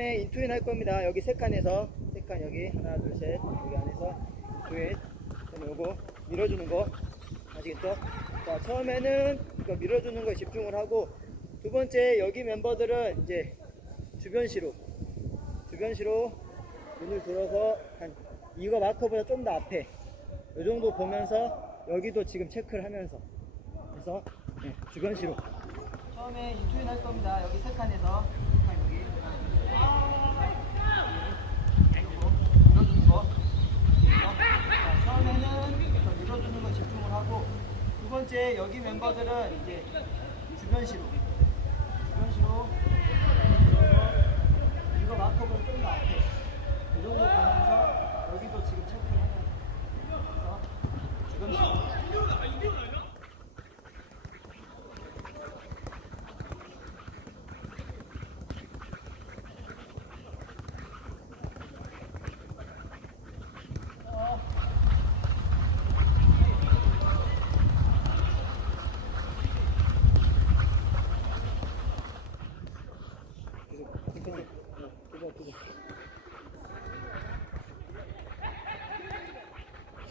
네, 인투인 할 겁니다. 여기 세 칸에서 세 칸 여기 하나 둘 셋 여기 안에서 인투인 그럼 요거 밀어주는 거 아시겠죠? 자 처음에는 이거 밀어주는 거에 집중을 하고 두 번째 여기 멤버들은 이제 주변시로 주변시로 눈을 들어서 한 이거 마커보다 좀 더 앞에 이 정도 보면서 여기도 지금 체크를 하면서 그래서 네, 주변시로 처음에 인투인 할 겁니다. 여기 세 칸에서 세 칸 여기 그리고 밀어주는 거. 자, 처음에는 이렇게 밀어주는 거 집중을 하고 두 번째 여기 멤버들은 이제 주변시로 주변시로 이거 마커보다 좀더 앞에 이 정도 보면서 여기도 지금 체크를 하면서 주변시로 계속 계속 어, 그거 그거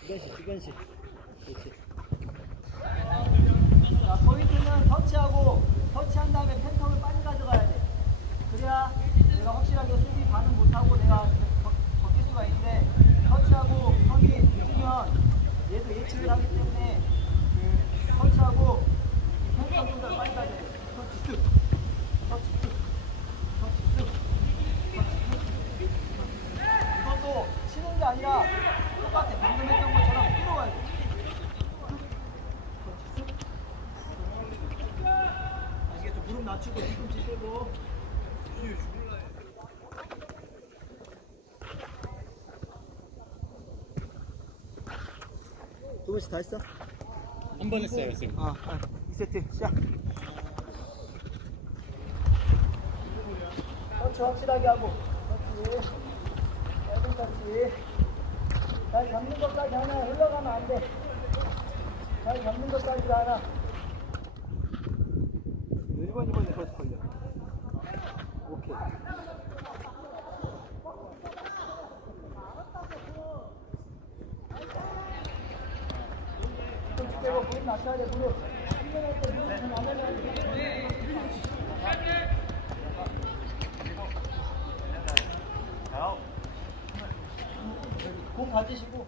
주변시 주변시 그렇지. 자 포인트는 터치하고 터치한 다음에 팬텀을 빨리 가져가야 돼. 그래야 내가 확실하게 수비 반응 못하고 내가 적- 적힐 수가 있는데 터치하고 형이 늦으면 얘도 예측을 하기 때문에 그 터치하고 이 팬텀 조절 빨리 가져야 돼 터치 쓱 터치 쓱 터치 쓱 터치 쓱 이것도 치는 게 아니라 똑같아 방금 했던 것처럼 끌어와야 돼 터치 쓱 아시겠죠? 무릎 낮추고 뒤꿈치 빼고 두 번씩 다 했어? 한 번 했어요 지금. 아, 아 2세트 시작. 터치 확실하게 하고. 터치 짧은 터치 잘 잡는 것까지 하나 흘러가면 안돼잘 잡는 것까지 하나. 1번 2번에 벌써 걸려 오케이 좀 빼고 무릎 낮춰야 돼 무릎 훈련할 때 무릎 좀 안으면 공 가지시고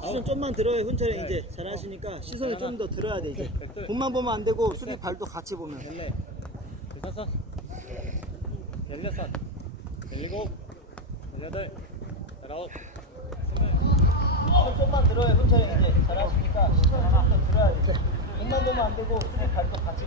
시선 좀만 들어야 훈철이 이제 잘하시니까 시선을 좀 더 들어야 돼 이제. 공만 보면 안 되고 수비 발도 같이 보면. 열네. 열다섯 열여섯 열일곱 열여덟 열아홉 좀만 들어야 훈철이 이제 잘하시니까 시선 좀더 들어야 돼 공만 보면 안 되고 수비 발도 같이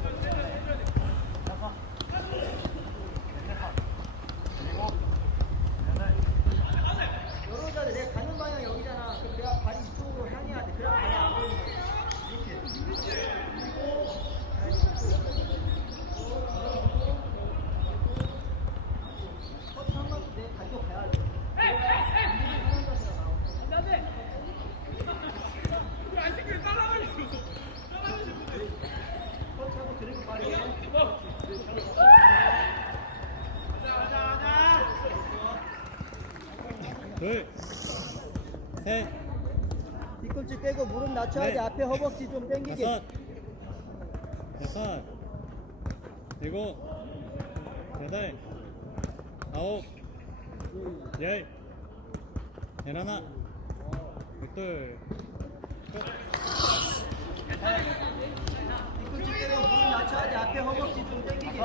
여러 자리 내가 가는 방향 여기잖아. 그럼 내가 발이 이쪽으로 향해야 돼. 그래야 발이 안 보이는 거야. 이렇게. 커트 한 번도 내 가지고 가야 돼. 커트하고 드리블 빠르게. 둘 셋. 뒤꿈치 떼고 무릎 낮춰야지. 네. 앞에 허벅지 좀 당기게. 다섯. 여섯. 일곱. 여덟. 아홉. 열. 열하나. 열둘. 끝 뒤꿈치 떼고 무릎 낮춰야지. 앞에 허벅지 좀 당기게.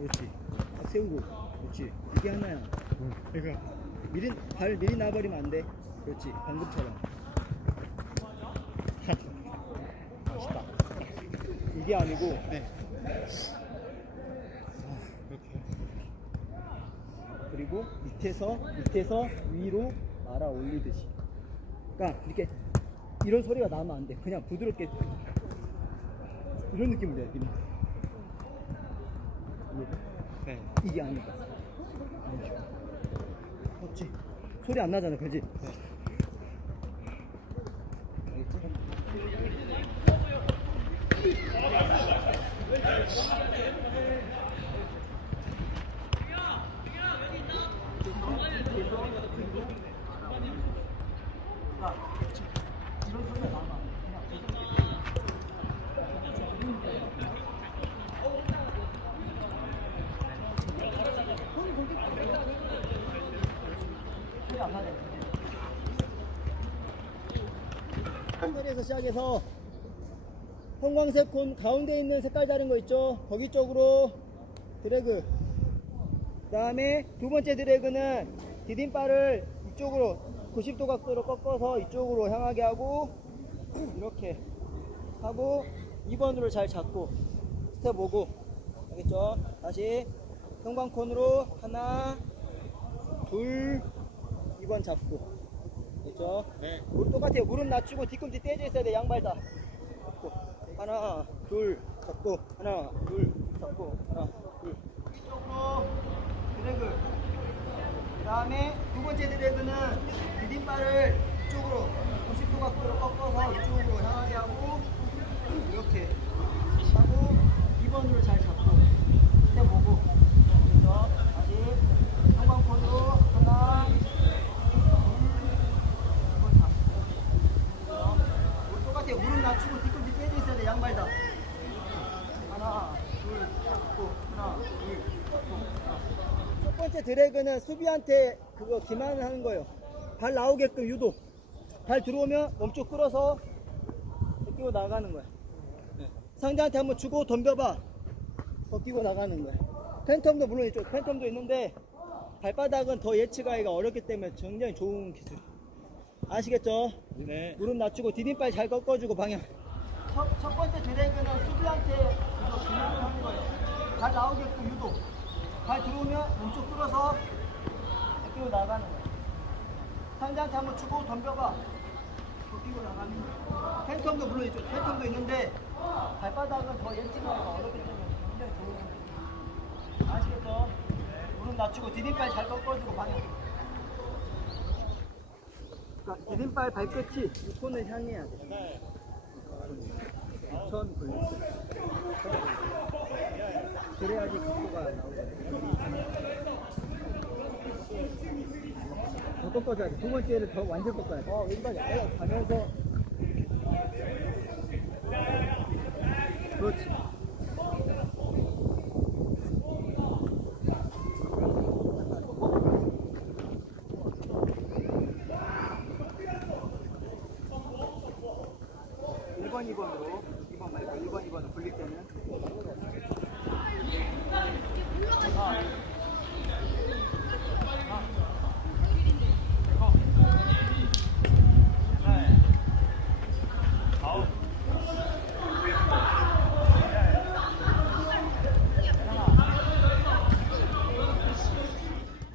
그렇지. 딱 세우고. 그렇지. 이게 하나야. 이거 미리 발 미리 나버리면 안 돼. 그렇지. 방금처럼. 맛있다 이게 아니고 네 이렇게 그리고 밑에서 밑에서 위로 말아 올리듯이. 그러니까 이렇게 이런 소리가 나면 안 돼. 그냥 부드럽게 이런 느낌으로 해. 그냥. 이게- 네 이게 아니까. 그렇지. 소리 안 나잖아, 그지? 한 자리에서 시작해서 형광색 콘 가운데 있는 색깔 다른 거 있죠? 거기 쪽으로 드래그. 그 다음에 두 번째 드래그는 디딤발을 이쪽으로 90도 각도로 꺾어서 이쪽으로 향하게 하고 이렇게 하고 2번으로 잘 잡고 스텝 오고 알겠죠? 다시 형광콘으로 하나 둘 2번 잡고 알겠죠? 네. 무릎 똑같아요. 무릎 낮추고 뒤꿈치 떼져 있어야 돼. 양발 다. 잡고 하나, 둘, 잡고 하나, 둘, 잡고 하나, 둘. 이쪽으로 드래그. 그 다음에 두 번째 드래그는 디딤발을 이쪽으로 90도 각도로 꺾어서 이쪽으로 향하게 하고 이렇게 하고 2번으로 잘 잡고 스텝 보고 그래서 다시 형광콘으로 하나, 한번 잡고 우리 낮추고 뒤꿈치 떼져 있어야 돼 양발 다 하나 둘 잡고 하나 둘 잡고. 하나 첫 번째 드래그는 수비한테 그거 기만을 하는 거예요. 발 나오게끔 유도 발 들어오면 몸쪽 끌어서 벗기고 나가는 거야. 네. 상대한테 한번 주고 덤벼봐. 벗기고 나가는 거야. 팬텀도 물론 있죠. 팬텀도 있는데 발바닥은 더 예측하기가 어렵기 때문에 굉장히 좋은 기술 아시겠죠? 네. 무릎 낮추고 디딤발 잘 꺾어주고 방향. 첫, 첫 번째 드래그는 수비한테 기능을 하는 거예요. 발 나오게끔 유도. 발 들어오면 몸쪽 끌어서 이렇게 나가는 거예요. 상대한테 한번 주고 덤벼봐. 벗기고 나가는 거예요. 팬텀도 물론 있죠. 팬텀도 있는데 발바닥은 더 예측하기가 어렵기 때문에 굉장히 좋은 거예요. 아시겠죠? 무릎 낮추고 디딤발 잘 꺾어주고 방향. 그러니까 디딤발 발끝이 이 콘을 향해야 돼. 네. 천 굴려. 그래야지 각도가 나오거든. 더 꺾어줘야 돼. 두 번째를 더 완전 꺾어야 돼. 어, 왼발 약간 가면서. 그렇지. 일번 2번으로 2번 말고 1번, 2번을 굴릴 때는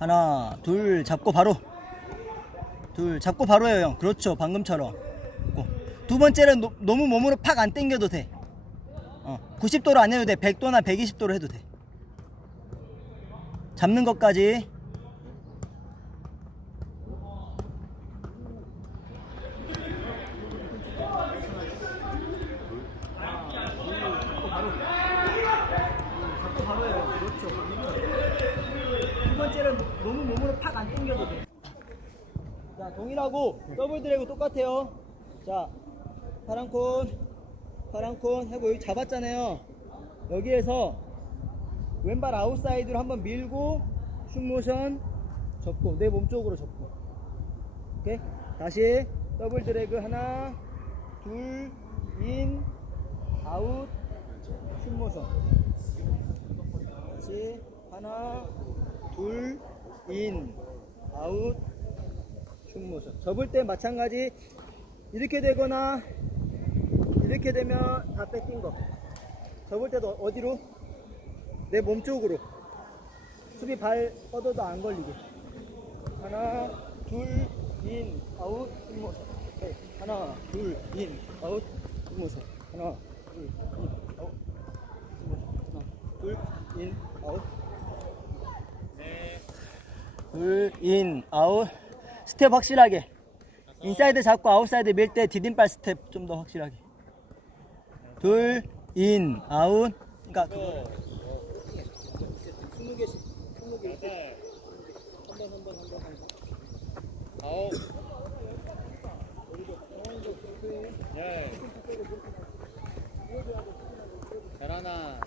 하나, 둘, 잡고 바로. 둘, 잡고 바로예요, 형. 그렇죠, 방금처럼. 고. 두 번째는 노- 너무 몸으로 팍 안 당겨도 돼. 어, 90도로 안 해도 돼. 100도나 120도로 해도 돼. 잡는 것까지. 잡고 바로예요. 그렇죠. 두 번째는 너무 몸으로 팍 안 당겨도 돼. 자, 동일하고 더블 드래그 똑같아요. 자, 파란 콘, 파란 콘 하고 여기 잡았잖아요. 여기에서 왼발 아웃사이드로 한번 밀고 슛 모션 접고 내 몸 쪽으로 접고. 오케이? 다시 더블 드래그 하나, 둘, 인, 아웃, 슛 모션. 다시 하나, 둘, 인, 아웃, 슛모션. 접을 때 마찬가지 이렇게 되거나 이렇게 되면 다 뺏긴 거. 접을 때도 어디로? 내 몸 쪽으로. 수비 발 뻗어도 안 걸리게. 하나, 둘, 인, 아웃, 슛모션. 오케이. 하나, 둘, 인, 아웃, 슛모션. 하나, 둘, 인, 아웃, 슛모션. 하나, 둘, 인, 아웃. 네. 둘, 인, 아웃. 스텝 확실하게. 인사이드 잡고 아웃사이드 밀 때 디딤발 스텝 좀 더 확실하게. 둘, 인, 아웃. 그러니까 또 20개씩, 20개. 여덟 한번 한 번 한번 한 번. 아홉 열 열하나